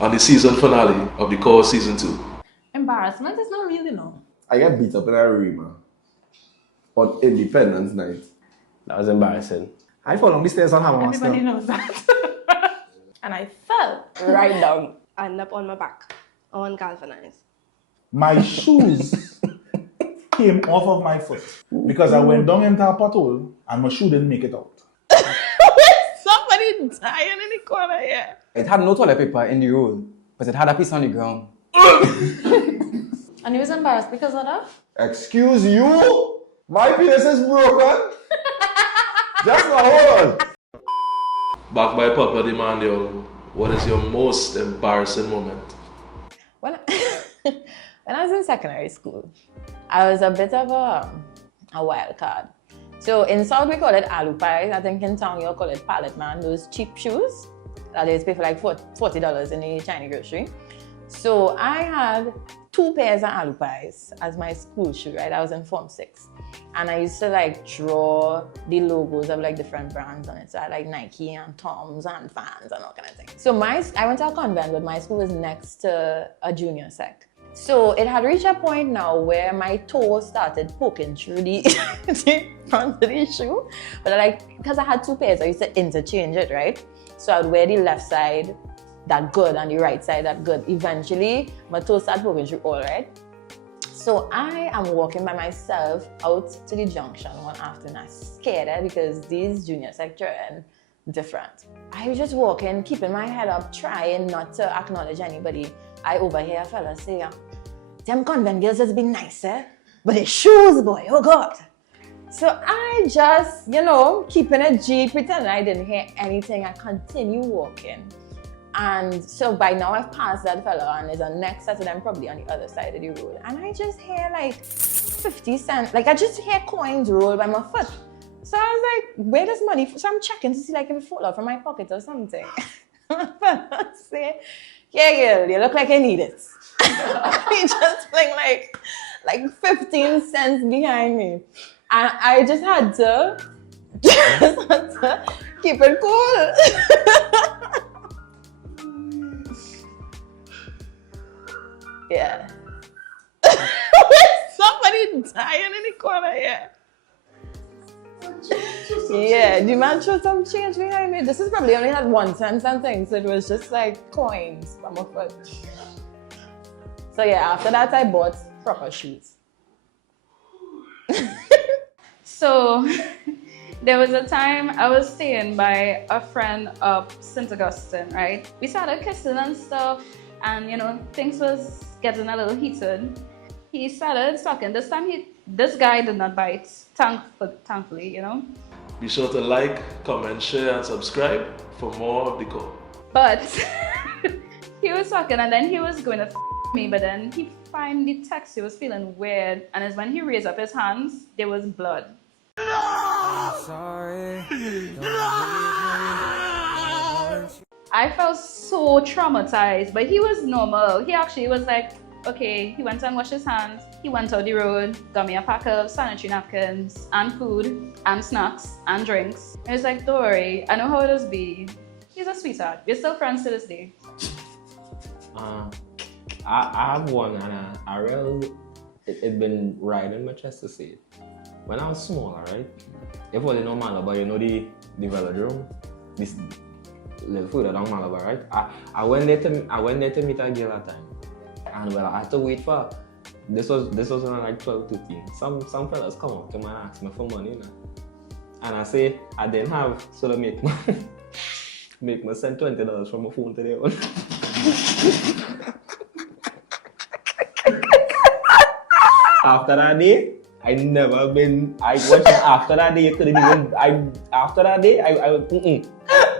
on the season finale of the Core Season 2? Embarrassment is not really no. I get beat up in a room on Independence Night. That was embarrassing. I fall down the stairs on Hammer Everybody knows that. And I fell right down. I ended up on my back on galvanized. My shoes came off of my foot because I went down into a pothole and my shoe didn't make it out. Somebody dying in the corner here. It had no toilet paper in the roll, but it had a piece on the ground. And he was embarrassed because of that? Excuse you? My penis is broken? Just now, hold on. Back by popular demand, yo, what is your most embarrassing moment? When I was in secondary school, I was a bit of a wild card. So in South we call it alu pies. I think in town you call it pallet man, those cheap shoes that they pay for like $40 in the Chinese grocery. So I had 2 pairs of alu pies as my school shoe, right? I was in Form 6. And I used to like draw the logos of like different brands on it. So I had like Nike and Toms and Vans and all kind of things. So I went to a convent, but my school was next to a junior sec. So it had reached a point now where my toe started poking through the front of the shoe. But because I had 2 pairs, I used to interchange it, right? So I'd wear the left side that good and the right side that good. Eventually, my toe started poking through all, right? So I am walking by myself out to the junction one afternoon. I'm scared because these junior sector and different. I was just walking, keeping my head up, trying not to acknowledge anybody. I overhear a fella say, them convent girls has been nice, but the shoes, boy, oh God. So I just, keeping a G, pretending I didn't hear anything. I continue walking. And so by now I've passed that fella and there's a next set of them probably on the other side of the road. And I just hear like 50 cents, I just hear coins roll by my foot. So I was like, where does money, so I'm checking to see like if it fall out from my pocket or something. I say, yeah, girl, you look like you need it. He just fling like 15 cents behind me. And I just had to keep it cool. Yeah. Somebody dying in the corner here. Yeah, the man showed some change behind me. This is probably only had 1 cent something, so it was just like coins from a foot. So yeah, after that I bought proper shoes. So there was a time I was staying by a friend up St. Augustine, right? We started kissing and stuff, and things was getting a little heated. He started sucking. This time this guy did not bite, thankfully, Be sure to like, comment, share, and subscribe for more of the Core. But he was sucking and then he was going to me, but then he find the text, he was feeling weird, and as when he raised up his hands, there was blood. Sorry. I felt so traumatized, but he was normal. He actually was like, okay, he went and washed his hands. He went out the road, got me a pack of sanitary napkins and food and snacks and drinks. And he was like, don't worry, I know how it is be. He's a sweetheart. We're still friends to this day. I have one, and it's been riding my chest to see it. When I was smaller, right? If only no Malabar, the velodrome, this little further down Malabar, right? I went there to meet a girl at time, and I had to wait for. This was when I like 12, 13. Some fellas come up to me and ask me for money, and I say I didn't have, so they make me send $20 from my phone to their own. After that day, I never been. After that day, you couldn't even. After that day,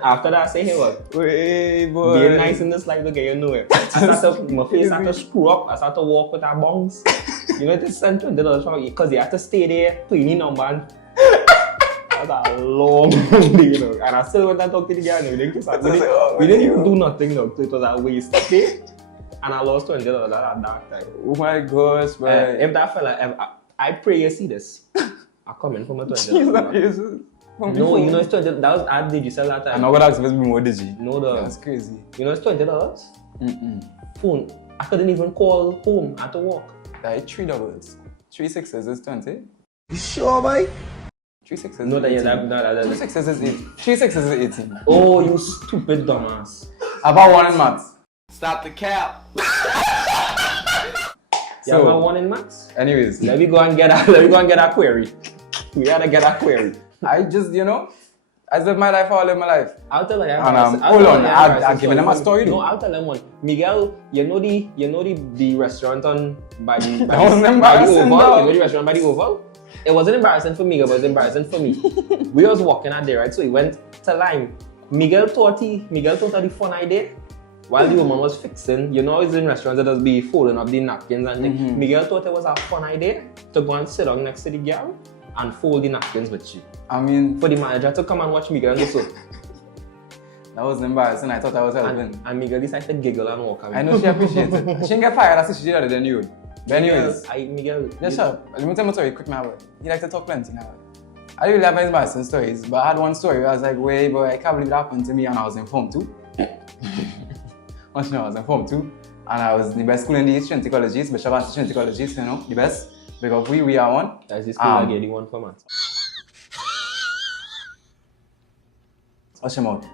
After that, I say, hey, what? Hey, boy. Being nice in this life, look at you know it. My face started to screw up. I started to walk with our bongs. To send $20 because you have to stay there, pay number. And that was a long day, And I still went and talked to the guy. We didn't even do nothing, though. It was a waste of pay. And I lost $20 at that dark time. Oh my gosh, man. If that fella, I pray you see this. I come in for my $20. No, it's $20. That was at Digi sell that time. I'm not gonna ask if it's more Digi. No, that's crazy. It's $20? Phone. I couldn't even call home. I had to walk. Like 3 doubles. 3 sixes is 20. You sure, boy? 3 sixes No, is that 18. that. 3 sixes is 8. 3 sixes is 18. Oh, you stupid dumbass. About 1 in maths. Stop the cap. You have a 1 in maths? Anyways, Let me go and get a query. We gotta get a query. I just, I live my life how I live my life. I'll tell you. And hold on, I've given them a story. No, I'll tell them one. Miguel, you know the restaurant on by the That was by the embarrassing, Oval. dog. You know the restaurant by the Oval? It wasn't embarrassing for Miguel, but it was embarrassing for me. We was walking out there, right? So he went to line. Miguel thought the fun idea. While the woman was fixing, it's in restaurants that does be folding up the napkins and things. Miguel thought it was a fun idea to go and sit down next to the girl and fold the napkins with you. I mean, For the manager to come and watch Miguel and do so. that was embarrassing. I thought I was helping. And Miguel decided to giggle and walk away. I know she appreciates it. She didn't get fired as she did other than you. But anyways, Miguel. just shut up. Let me tell my story quick now. He likes to talk plenty now. I didn't really have any embarrassing stories, but I had one story where I was like, wait, boy, I can't believe it happened to me, and I was in Form 2. I was in Form 2, and I was in the best school in the East, Trinity Colleges, Bishop and Trinity Colleges, the best. Because we are one. That's the school I get the one for maths. Watch him out.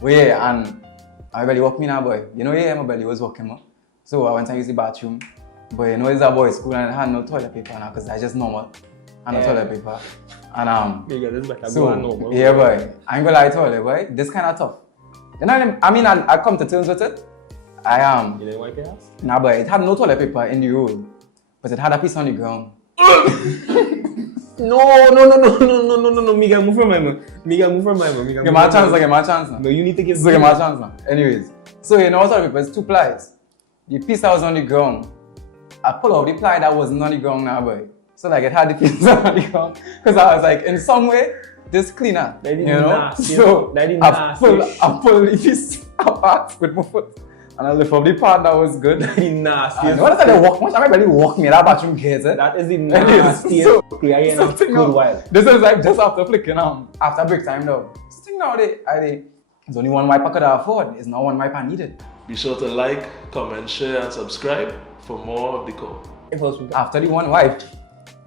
Well, yeah, and my belly walked me now, boy. My belly was walking, man. So I went and used the bathroom. But it's a boys' school and I had no toilet paper now because that's just normal. And no toilet paper. And Miguel is better so, than normal. yeah, boy. I ain't gonna lie to you, boy. This kind of tough. I come to terms with it. You didn't wipe your ass? Nah, but it had no toilet paper in the roll. But it had a piece on the ground. No. Miguel, move from my man. Give my chance now. No, you need to give So give my chance now. Anyways. So toilet paper is 2 plies. The piece that was on the ground, I pulled off the ply that wasn't on the ground now, boy. So it had the piece on the ground. Because I was like, in some way, this cleaner. Nasty. So That is I nasty. pulled the piece apart with my foot. And I lift up the part that was good. That is nasty. What is that? Much I barely walk me in that bathroom gate. That is the nastiest So, prayer in a good while. This is like just after flicking after break time though. So thing now there's only one wipe I could afford. It's not one wipe I needed. Be sure to like, comment, share, and subscribe for more of the call. After the one wipe,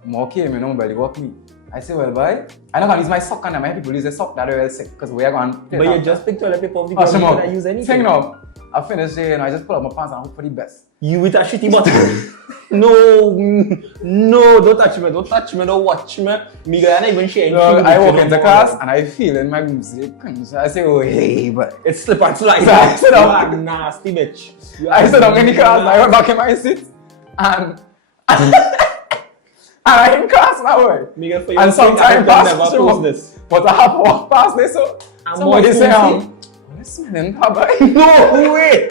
more came, barely walk me. I say, well, boy, I don't gonna use my sock on them. My people use a sock that are well sick because we are going. But you just pick toilet paper off the ground. You cannot use anything. Thing now, I finished it and I just pull up my pants and hope for the best. You with a shitty bottom. No, don't touch me, don't watch me. Miguel, I'm not even sharing. I walk into class and I feel in my music. So I say, oh, hey, but it's slip and slide. So I sit down. You are nasty bitch. I sit down in the class and I went back in my seat and I in class now, boy. Miguel, for you, And sometimes never past post this. But I have walked past this, so somebody say, what is smelling, Papa? No way,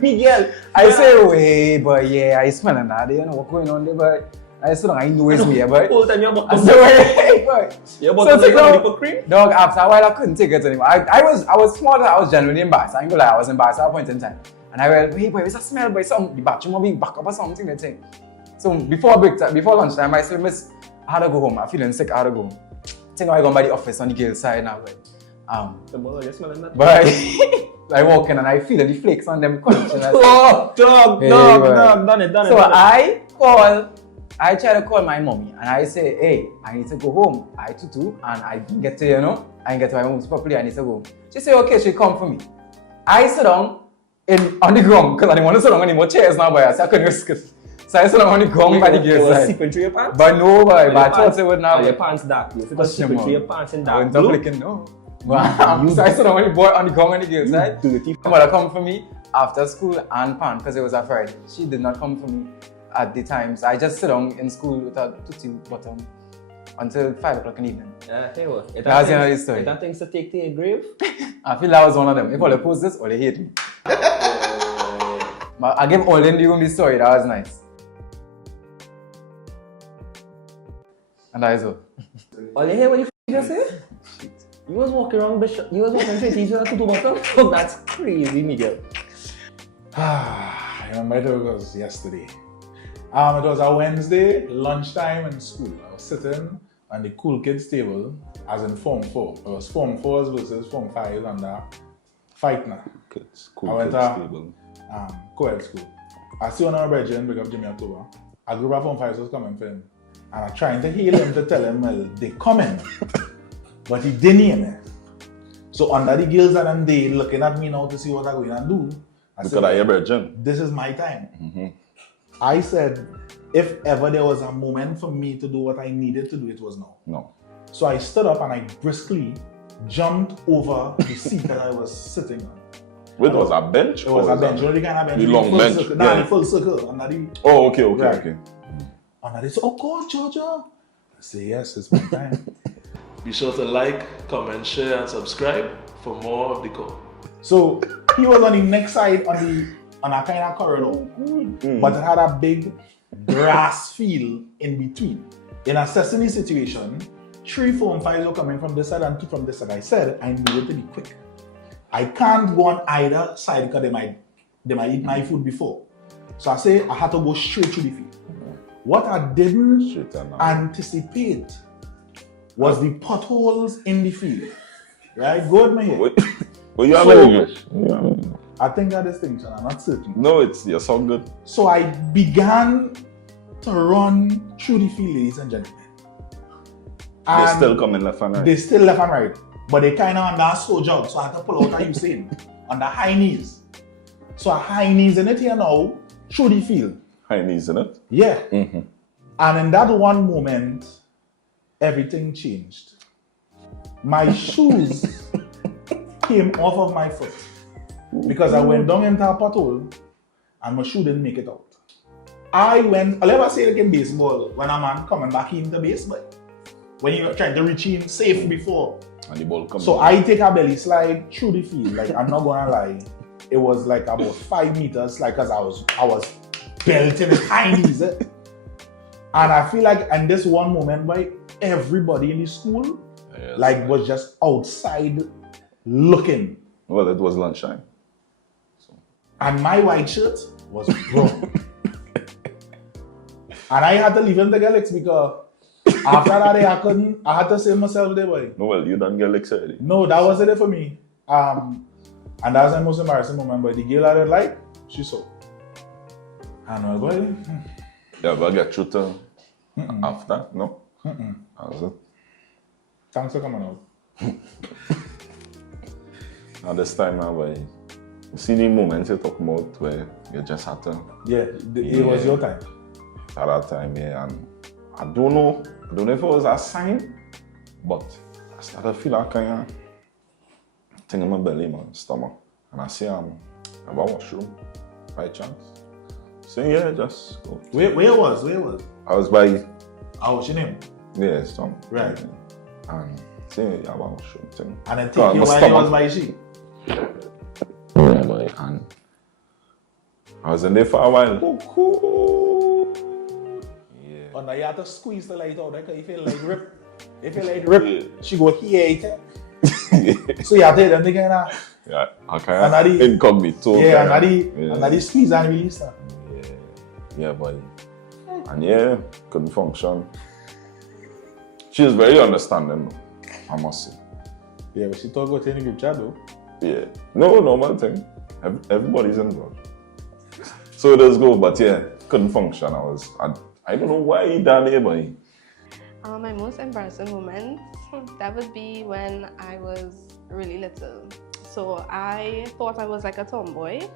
Miguel. I say, wait, but yeah, I smell that. What's going on there, but I still don't know it's me, but Whole time you're I say, wait, boy. You're about to take a cream? Dog, after a while, I couldn't take it anymore. I was small, I was genuinely embarrassed. I ain't gonna lie, I was embarrassed at a point in time. And I went, wait, boy, what's that smell, boy? The bathroom will be back up or something, they think. So before lunchtime, I said, miss, I had to go home. I'm feeling sick, I had to go home. I think I go by the office on the girl's side now, but the ball just smelling that. But I walk in and I feel the flakes on them crunch. Oh, dog, done it. So I try to call my mommy and I say, hey, I need to go home. I too, and I didn't get to, I didn't get to my mom's properly, I need to go. She say, okay, she come for me. I sit down on the ground because I didn't want to sit down anymore chairs now, boy, so I couldn't risk it. So I sit down on the ground by the girl's side. Seeping through your pants? But no, boy, but I thought it would now. Your pants dark blue. If it was seeping through your pants in dark blue. blue. No. So I sit down on the boy on the ground on the girl's side. Dirty. My mother come for me after school and pan because it was a Friday. She did not come for me at the time. So I just sit down in school with a tutti bottom until 5 o'clock in the evening. I tell you what. That's the other story. Is that things to take to your grave? I feel that was one of them. If all they post this, or they hate me. But I gave all in the room this story. That was nice. And that is all. Oh, you hear what you just said? You was walking around Bishop. You was walking straight to each other to do bottom? Oh, that's crazy, Miguel. I remember it was yesterday. It was a Wednesday, lunchtime in school. I was sitting on the cool kids table as in Form 4. It was Form 4s versus Form 5s under fight now. kids. I went kids to table. co-ed school. I see one of my brethren, big up Jimmy October. A group of Form 5s was coming for him. And I'm trying to hail him to tell him, well, they coming. But he didn't hear me. So under the girls and them, they looking at me now to see what I'm going to do. Because I hear brethren. This is my time. I said, if ever there was a moment for me to do what I needed to do, it was now. No. So I stood up and I briskly jumped over the seat that I was sitting on. It was a bench? It was a bench. You know the kind of bench? The long bench. Circle. Nah, the full circle. Under the, okay. And they say, oh God, Georgia. I say, yes, it's my time. Be sure to like, comment, share, and subscribe for more of the call. So he was on the next side on a kind of corridor, but it had a big grass field in between. In a sesame situation, 3, 4, and 5 were coming from this side and 2 from this side. I said I needed to be quick. I can't go on either side because they might eat my food before. So I say I had to go straight through the field. What I didn't anticipate was the potholes in the field. Right? Go with me here. Well, you have English. I think that distinction, I'm not certain. No, you're so good. So I began to run through the field, ladies and gentlemen. They're still coming left and right. They still left and right. But they kind of on that slow jog. So I had to pull out a Usain on the high knees. So high knees in it here now, through the field. High knees in it? Yeah. And in that one moment, everything changed. My shoes came off of my foot because I went down into a pothole and my shoe didn't make it out. I'll ever say like in baseball, when a man coming back into baseball, when you're trying to reach in safe before. And the ball comes So I take a belly slide through the field. Like, I'm not gonna lie, it was like about 5 meters, like, cause I was belting with high knees. And I feel like in this one moment, by everybody in the school, was just outside looking. Well, it was lunchtime. So. And my white shirt was brown. And I had to leave him to get licks because after that day, I had to save myself there, boy. No, well, you don't get licks already. No, that wasn't it for me. And that was the most embarrassing moment, but the girl I didn't like, she saw. And I was going, Yeah, but I get through to after, no? How was it? Thanks for coming out. Now this time now, boy, you see the moments you talk about where you just had to... Yeah, it was your time. At that time, yeah, and I don't know if it was a sign, but I started to feel that kind of thing in my belly, my stomach. And I see I have a washroom, by chance. So yeah, just go. Where was? I was by... How was your name? Yeah, some. Right. And see, I have a washroom thing. And then take you while you was by she? Yeah, boy, and I was in there for a while. Yeah. Oh, now you have to squeeze the light out, because you feel like rip. If you like rip, she go here, So you have to hit them again now. Yeah, okay. Incognito. Yeah, and that squeeze and release that. Yeah, boy. And yeah, couldn't function. She was very understanding, I must say. Yeah, but she talk about in the group chat though. Yeah. No, normal thing. Everybody's involved. So it does go, but yeah, couldn't function. I don't know why he done it, boy. My most embarrassing moment, that would be when I was really little. So I thought I was like a tomboy,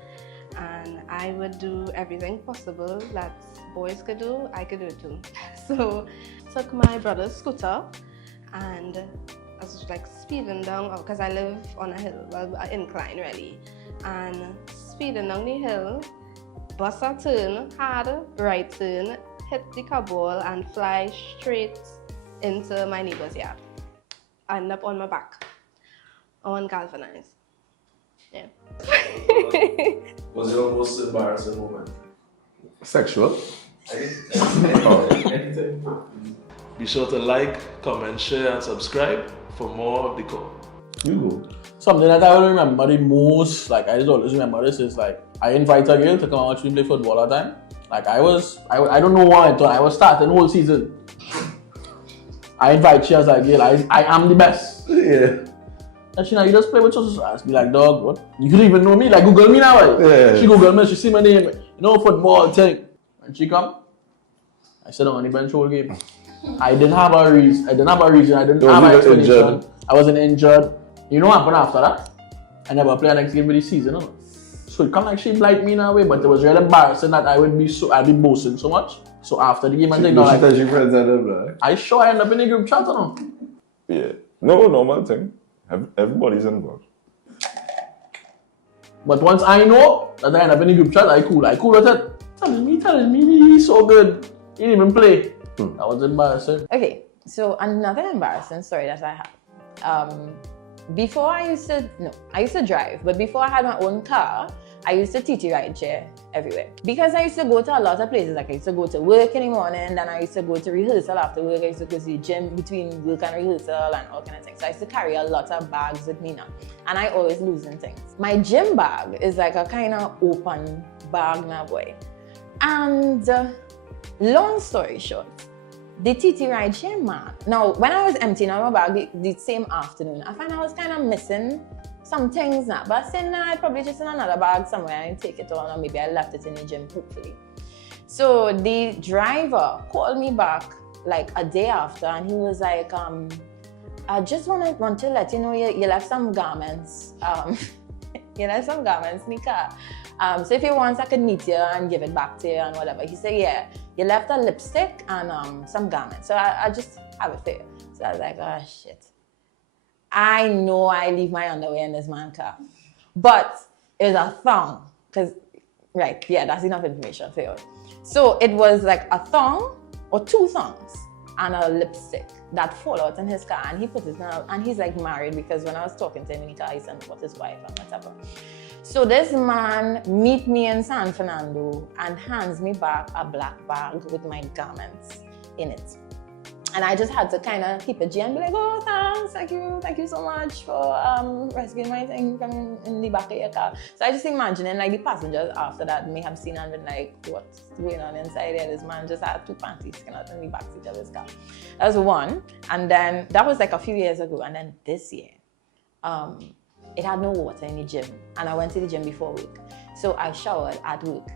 and I would do everything possible that boys could do, I could do it too. So I took my brother's scooter and I was like speeding down, because I live on a hill, well, an incline really, and speeding down the hill, bust a turn, hard right turn, hit the cobble and fly straight into my neighbor's yard. I end up on my back, on galvanized. Yeah. Was your most embarrassing moment? Sexual? Anything. Be sure to like, comment, share, and subscribe for more of the call. You go. Something that I will remember the most, like I just always remember this, is like I invite a girl to come and watch me play football all the time. Like I don't know why I thought I was starting the whole season. I invite she, I was like, girl, I am the best. Yeah. And she now, you just play with us. I be like, dog, what? You couldn't even know me. Like, Google me now. Right? Yeah. She Google me, she see my name. You know, football thing. And she come. I sit on the bench whole game. I didn't have a reason. I didn't have an explanation. I wasn't injured. You know what happened after that? I never played the next game of the season. No? So it can't like she blight me in a way, but it was really embarrassing that I'd be boasting so much. So after the game, I think I sure I end up in a group chat, you know? Yeah. No, normal thing. Everybody's involved. But once I know that I end up in a group chat, I cool with it. Telling me he's so good. He didn't even play. That was embarrassing. Okay, so another embarrassing story that I had. Before I used to drive, but before I had my own car, I used to TT ride share everywhere. Because I used to go to a lot of places, like I used to go to work in the morning, then I used to go to rehearsal after work, I used to go to the gym between work and rehearsal and all kind of things. So I used to carry a lot of bags with me now. And I always losing things. My gym bag is like a kind of open bag now, boy. And long story short, the TT ride share man. Now, when I was emptying out my bag the same afternoon, I found I was kind of missing some things now. But I said, nah, I probably just in another bag somewhere and take it on, or maybe I left it in the gym, hopefully. So the driver called me back like a day after, and he was like, I just want to let you know you left some garments. You left some garments in the car. So if you want, I could meet you and give it back to you and whatever. He said, yeah, you left a lipstick and some garments. So I just have it for you. So I was like, oh shit. I know I leave my underwear in this man's car. But it's a thong. Right, yeah, that's enough information for you. So it was like a thong or two thongs and a lipstick that fall out in his car, and he put it in, and he's like married, because when I was talking to him in the car, he said about his wife and whatever. So this man meet me in San Fernando and hands me back a black bag with my garments in it. And I just had to kind of keep it G and be like, oh, thank you so much for rescuing my thing from in the back of your car. So I just imagining like the passengers after that may have seen and been like, what's going on inside here? This man just had two panties sticking out in the backseat of his car. That was one. And then that was like a few years ago. And then this year, it had no water in the gym. And I went to the gym before work. So I showered at work.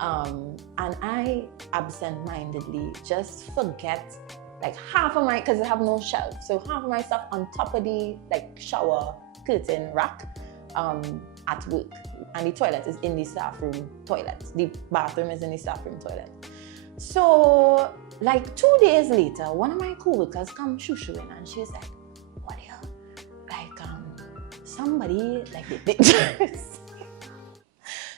And I absent-mindedly just forget like half of my, because I have no shelf, so half of my stuff on top of the like shower curtain rack at work, and the toilet is in the staff room toilet. The bathroom is in the staff room toilet. So like 2 days later, one of my coworkers come shoo-shooing, and she's like, "What the hell? Like somebody like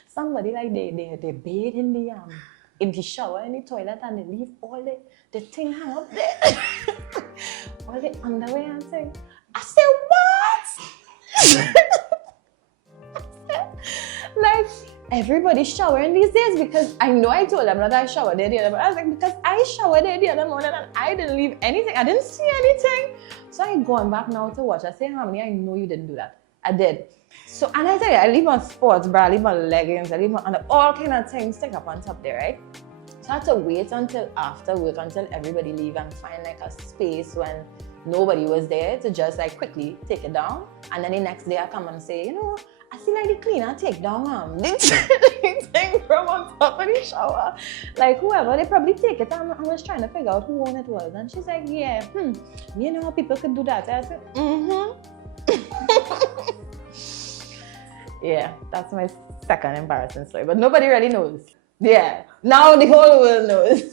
somebody like they bathe in the shower in the toilet, and they leave all the thing hang up there. All the underwear and thing." I said, what? Like, everybody's showering these days, because I know I told them that I showered there the other morning. I was like, because I showered there the other morning and I didn't leave anything. I didn't see anything. So I'm going back now to watch. I say, Harmony, I know you didn't do that. I did. So, and I tell you, I leave my sports bra, I leave my leggings, I leave my under, all kind of things stick up on top there, right? So I had to wait until after work, until everybody leave, and find like a space when nobody was there to just like quickly take it down. And then the next day I come and say, you know, I feel like the cleaner take down the thing from on top of the shower. Like whoever, they probably take it. I was trying to figure out who one it was. And she's like, yeah, you know, people could do that. I said, Yeah, that's my second embarrassing story, but nobody really knows. Yeah, now the whole world knows.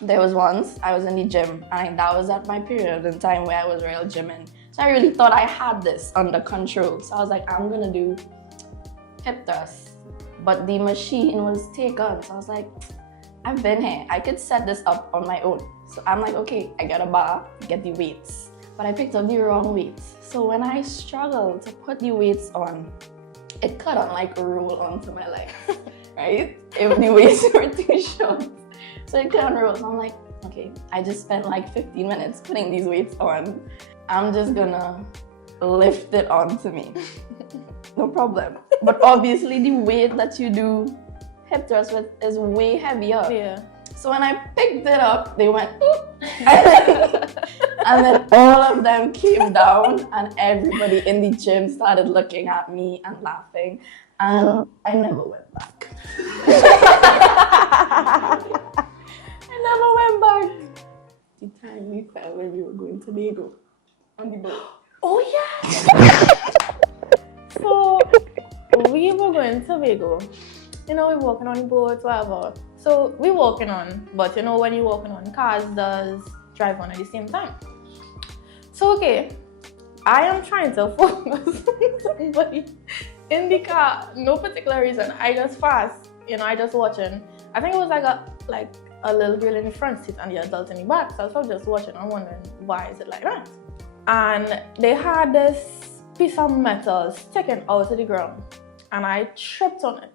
There was once I was in the gym, and that was at my period in time where I was real gymming. So I really thought I had this under control. So I was like, I'm gonna do hip thrusts, but the machine was taken. So I was like, I've been here. I could set this up on my own. So I'm like, okay, I got a bar, get the weights. But I picked up the wrong weights. So when I struggled to put the weights on, it cut on like a roll onto my leg, right? If the weights were too short. So it cut on roll. So I'm like, okay, I just spent like 15 minutes putting these weights on. I'm just gonna lift it onto me. No problem. But obviously the weight that you do hip thrust with is way heavier. Yeah. So when I picked it up, they went, And then all of them came down and everybody in the gym started looking at me and laughing. And I never went back. I never went back. The time we fell when we were going to Nezzo on the boat. Oh yeah! So we were going to Tobago. You know, we're walking on the boat, whatever. So we're walking on, but you know when you're walking on, cars does drive on at the same time. So okay, I am trying to focus on somebody in the car, no particular reason. I just fast, you know, I just watching. I think it was like a little girl in the front seat and the adult in the back. So I was probably just watching. I'm wondering why is it like that? And they had this piece of metal sticking out of the ground, and I tripped on it,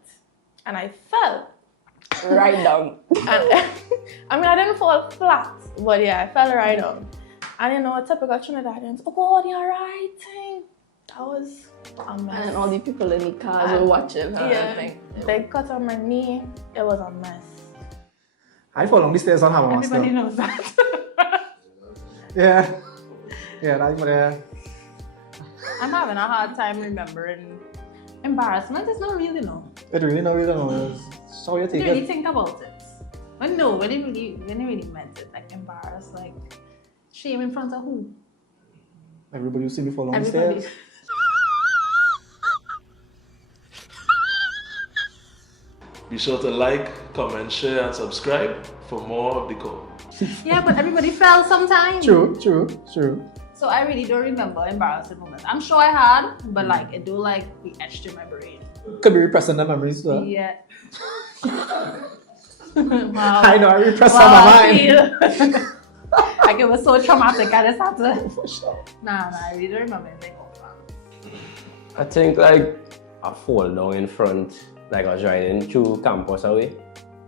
and I fell right down. And I mean, I didn't fall flat, but yeah, I fell right down. And you know, typical Trinidadians, oh God, you're right, thing. That was a mess. And then all the people in the cars were watching her. Yeah, they cut on my knee. It was a mess. I fall down the stairs on Hammer Master. Everybody knows that. Yeah. Yeah, that's what I'm having a hard time remembering. Embarrassment is not really no. it really not really know. So you You take really it. think about it. But no, when you really meant it, like embarrassed, like shame in front of who? Everybody you see me fall down the Everybody. stairs. Be sure to like, comment, share, and subscribe for more of the call. Yeah, but everybody fell sometimes. True. So I really don't remember embarrassing moments. I'm sure I had, but like it do like be etched in my brain. Could be repressing the memories too. Yeah. Wow. I know, I repress on my mind. Like it was so traumatic. I just had to. Nah, I really don't remember anything. I think like I fall down in front, like I was riding through campus away,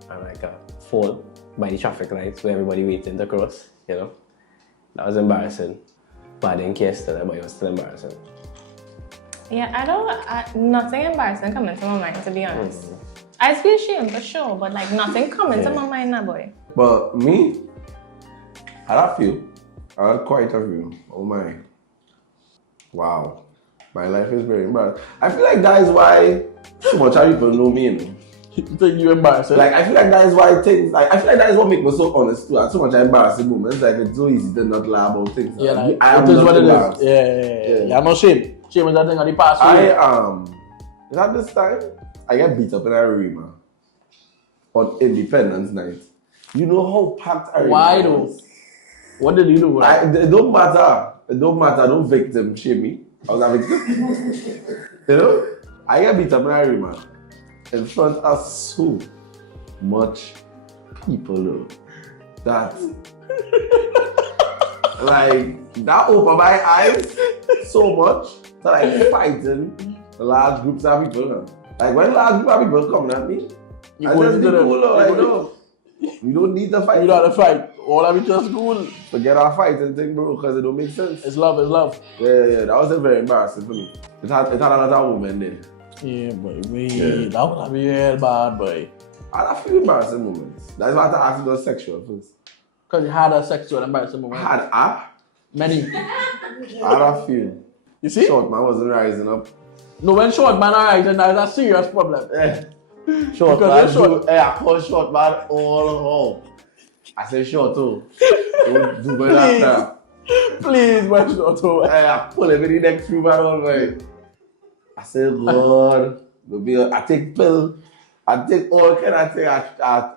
and like I fall by the traffic lights where everybody waiting to cross, you know. That was embarrassing. But I didn't care still, but it was still embarrassing. Yeah, nothing embarrassing coming to my mind, to be honest. I feel shame for sure, but like nothing coming to my mind now, boy. But me, I had a few. I had quite a few. Oh my. Wow. My life is very embarrassing. I feel like that is why so much of people know me, you know. You think you're embarrassed? Like, I feel like that is why things, like, I feel like that is what makes me so honest too. I have so much embarrassing moments, like, it's so easy to not lie about things. Yeah, like, I am it is not what it embarrassed. is. Yeah. I'm not shame. Shame is that thing on the past. Is that this time? I get beat up in Arima on Independence Night. You know how packed Arima Why though? was? What did you do? It don't matter. It don't matter. Don't victim shame me. I was a victim. You know? I get beat up in Arima in front of so much people though. That like that opened my eyes so much that I fighting large groups of people now. Like when large groups of people coming at me, I just be cool. Like no, we don't need to fight. You don't have to fight. All of it just cool. Forget our fighting thing, bro, because it don't make sense. It's love. It's love. Yeah. That was very embarrassing for me. It had a lot of women there. Yeah, boy. That would have been real bad, boy. I had a few embarrassing moments. That's why I had to ask you about sexual first. Because you had a sexual embarrassing moment. I had many. I had a few. You see? Short man wasn't rising up. No, when short man are rising, that is a serious problem. Yeah. Short Because man. short. Hey, I call short man all. I say short too. Don't do my laptop. Please, my short too. Hey, I pull him in the next few man all way. I say, Lord, I take pill. I take all kind of thing.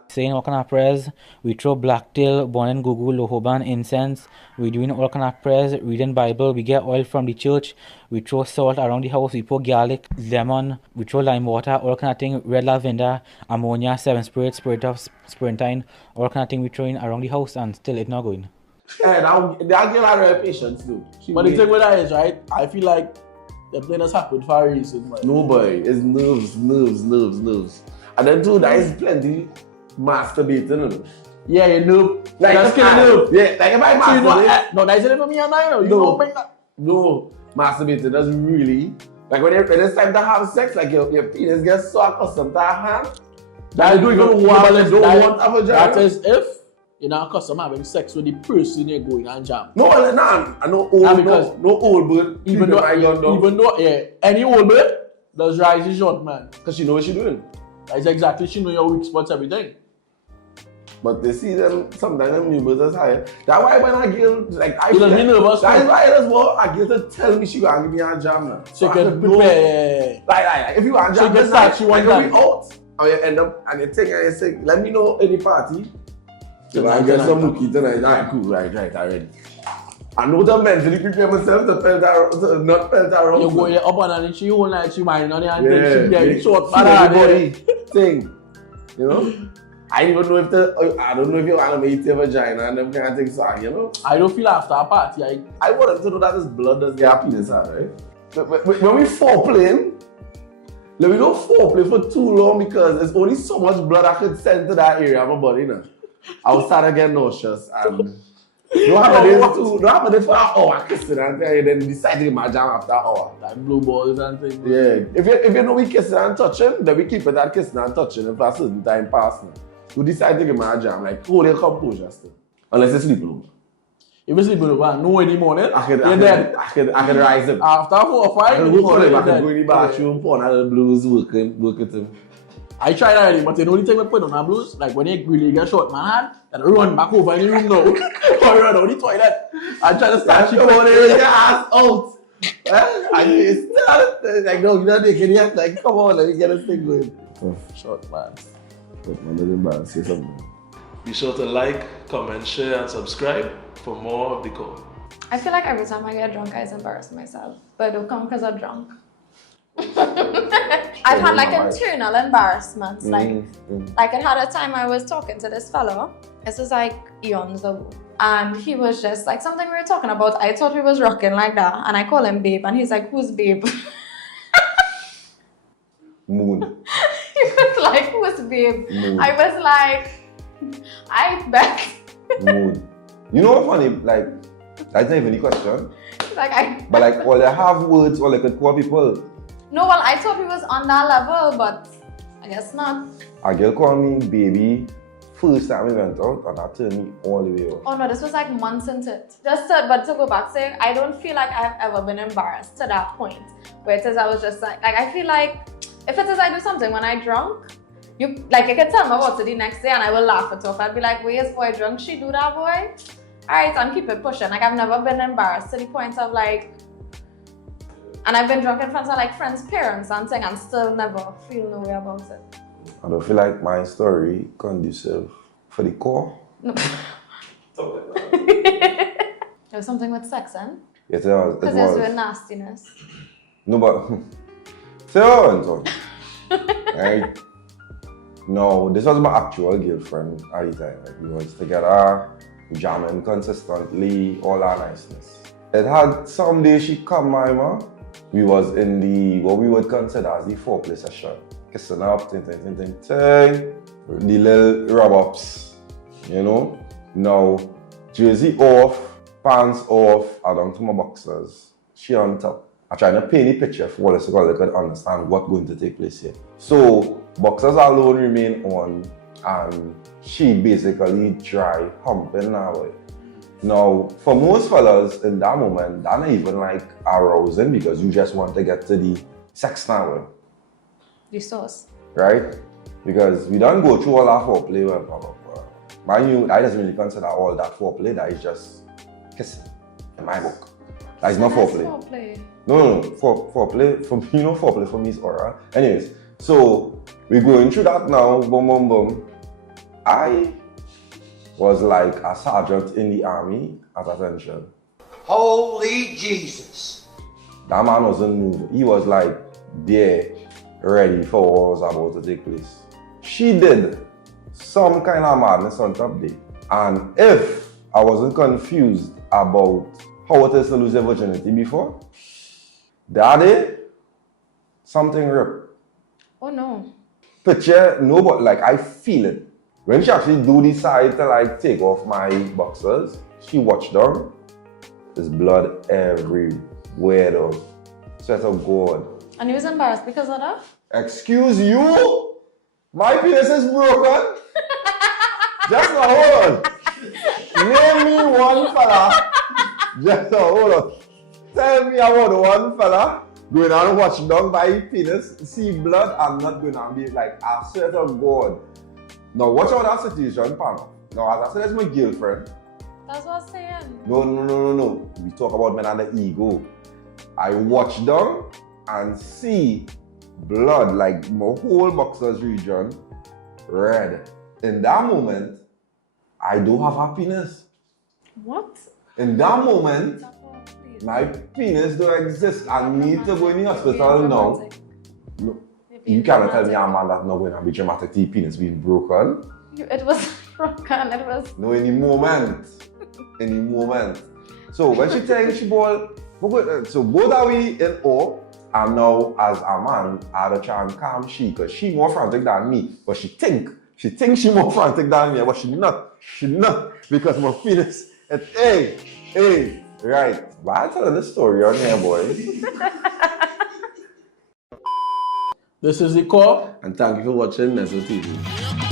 Saying all kind of prayers. We throw blacktail, bonin, gugu, lohoban, incense. We doing all kind of prayers, reading Bible. We get oil from the church. We throw salt around the house. We put garlic, lemon. We throw lime water, all kind of thing. Red lavender, ammonia, seven spirit, spirit of springtime. All kind of thing we throw in around the house, and still it's not going. Hey, that girl had her patience too. But the thing with that is, right, I feel like the thing has happened for a reason. Man. No boy, it's nerves. And then too, there is plenty masturbating, you know. Yeah, you know. Like that's killing you. Yeah, like if I masturbate. No, that's it for me and I know. You don't bring that. No, masturbating doesn't really. Like when it's time to have sex, like your penis gets so accustomed to a hand. That you don't even want to have a job. That is if you're not accustomed to having sex with the person you're going and jam. No, I know old, because no old bird. Even though, any old bird does rise his short, man. Because she know what she doing. That's exactly, she know your weak spots, everything. But they see them, sometimes them new birds are higher. That's why when I get, like, I You don't be nervous. That's why that's what I get to tell me she gonna give me a jam now. So you can prepare. Like, if you want jam, so start, she want like, we out, or you end up, and you think, and you say, let me know any party. So I get some nookie tonight. Alright, cool, right, already. I know to mentally prepare myself to pelt around, to not pelt around. You go up on and she whole night, she mind on it, and yeah, then she get short, everybody thing, you know? I don't know if you want to meet your vagina and them kind of things, you know? I don't feel after a party. I want to know that this blood does get a penis out, right? But when we foreplaying, let me don't foreplay for too long because there's only so much blood I could send to that area of my body now. I will start to get nauseous and don't have a day for an hour kissing and then decide to get my jam after an hour. Like blue balls and things. Yeah. If you know we kissing and touching, then we keep it at kissing and touching and for a certain time pass now. We decide to get my jam, like hold your composure still. Unless you sleep alone. If you sleep alone, no in the morning, you're dead. I can rise up. After 4 or 5, I can go in the bathroom, pour another blues, work with him. I tried already, but the only time I put on a blues, like when you really get short my hand, and run back over in the room now. Or run out the toilet. I try to start shit over there. Your ass out. And you start like, no, you're not making it. Like, come on, let me get this thing going. Short man. But my little man, say something. Be sure to like, comment, share, and subscribe for more of the call. I feel like every time I get drunk, I embarrass myself. But I don't come because I'm drunk. I've had like internal embarrassments. Like I had a time I was talking to this fellow. This was like eons ago. And he was just like something we were talking about. I thought we was rocking like that. And I call him babe. And he's like, who's babe? Moon. He was like, who's babe? Moon. I was like, I bet. Moon. You know what's funny? Like, that's not even the question. Like But like, all they have words, all they could call people. No, well, I thought he was on that level, but I guess not. A girl called me baby first time we went out, and that turned me all the way off. Oh no, this was like months into it. But to go back, saying I don't feel like I've ever been embarrassed to that point. Where it is, I was just like I feel like if it is I do something when I'm drunk, you can tell me about it the next day and I will laugh it off. I'll be like, where's boy drunk? She do that, boy? Alright, and keep it pushing. Like I've never been embarrassed to the point of like, and I've been drunk in front of like friends' parents and thing and still never feel no way about it. I don't feel like my story conducive for the core. No. There's something with sex, eh? Yes, it was. Because there's real nastiness. No, but so right? No, this was my actual girlfriend at the time. Like, we was together, jamming consistently, all that niceness. It had some day she come my man. We was in the what we would consider as the foreplay session. Kissing up, ting, the little rub-ups, you know? Now, jersey off, pants off, I down to my boxers, she on top. I trying to paint the picture for what so they could understand what's going to take place here. So, boxers alone remain on, and she basically dry humping now. Now, for most fellas in that moment, that's not even like arousing because you just want to get to the sex now. The sauce. Right? Because we don't go through all that foreplay. Mind you, I doesn't really consider all that foreplay. That is just kissing in my book. That is not foreplay. No. Foreplay, foreplay for me is oral. Anyways, so we're going through that now. Boom, boom, boom. I was like a sergeant in the army at attention. Holy Jesus. That man wasn't moving. He was like there, ready for what was about to take place. She did some kind of madness on top day. And if I wasn't confused about how it is to lose your virginity before, that day, something ripped. Oh no. Picture, no, but like I feel it. When she actually do decide to like take off my boxers, she watched them. There's blood everywhere though. Swear to God. And he was embarrassed because of that? Excuse you? My penis is broken? Just now, hold on. Name me one fella. Just hold on. Tell me about one fella going and watch down by his penis, see blood, and not going to be like, I swear to God. Now, watch out that situation, Pano. Now, as I said, that's my girlfriend. That's what I'm saying. No. We talk about men and the ego. I watch down and see blood, like my whole boxer's region, red. In that moment, I don't have happiness. What? In that moment, my penis don't exist. I need to go in the hospital now. No, you cannot tell me a man that's not going to be dramatic to his penis being broken. It was broken. It was. No, any moment. So when she telling she ball, so both are we in awe, and now as a man, I had to try and calm she, because she more frantic than me, but she think she more frantic than me, but she not, because my penis, hey, right. But I tell the story on here, boys. This is the call. And thank you for watching Nezzo TV.